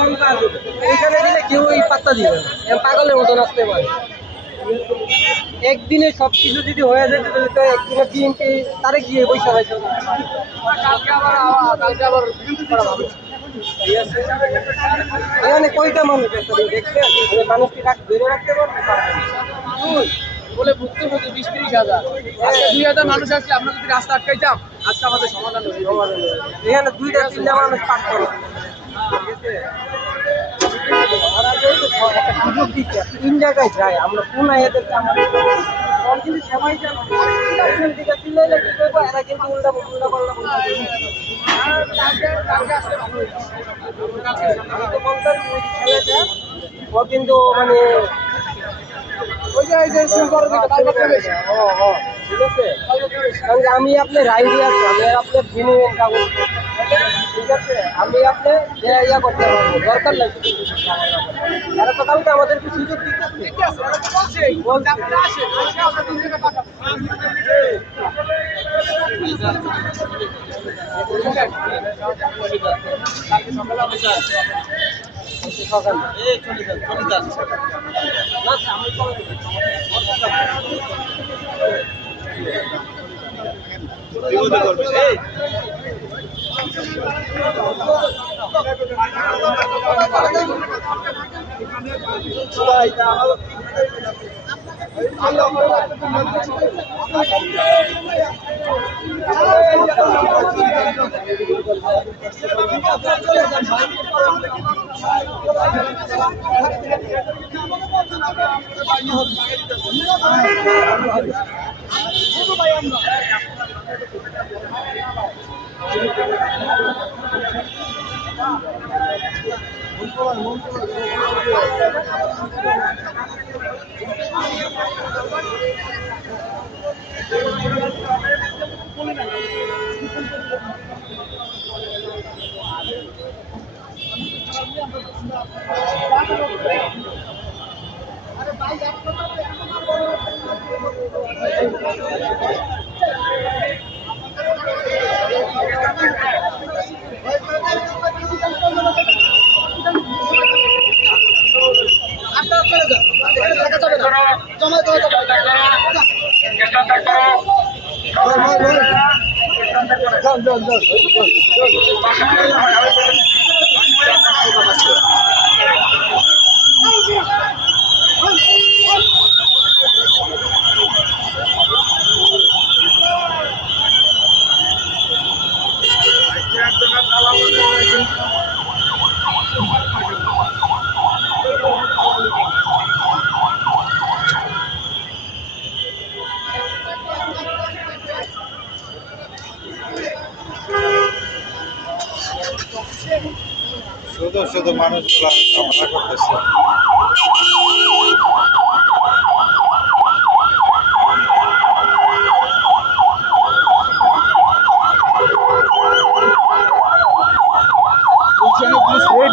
কম কাজ হবে, এইখানে দিলে কেউই পাত্তা দিবে না, পাগলের মতো নাচতে পারে। একদিনে সব কিছু যদি হয়ে যেত তাহলে তো একদিনে বিএনপি তারে গিয়ে বৈশা হয়েছে। কালকে আবার এখানে কয়টা মানুষ দেখছে, মানুষকে ধরে রাখতে পারবে বলে ভুক্তভোগী 20-30 হাজার, আজকে 2 হাজার মানুষ আসছে। আমরা যদি রাস্তা আটকাইতাম আজকে আমাদের সমাধান হয়ে যেত। এখানে 2-3টা মানুষ পাঠ করে, একটা সুযোগ দিচ্ছে, 3 জায়গায় যায়, আমরা কোন এদেরকে আমাদের কিন্তু সবাই জানো দিকে চিল্লাইলে কি করবো, এরা কিন্তু উল্টা পাল্টা বলছে। আমি তো বলতাম ওই ছেলেটা ও কিন্তু মানে ওই যে ঠিক আছে, কারণ আমি আপনার আইডিয়া আছে, আমি আপনার জেনুইন কাগজ, ঠিক আছে, আমি আপনি ইয়া করতে পারবো, দরকার নাই। এরা তো কালকে আমাদেরকে সুযোগ দিচ্ছে, শুধু শুধু মানুষগুলো ঝামেলা করতেছে। রেড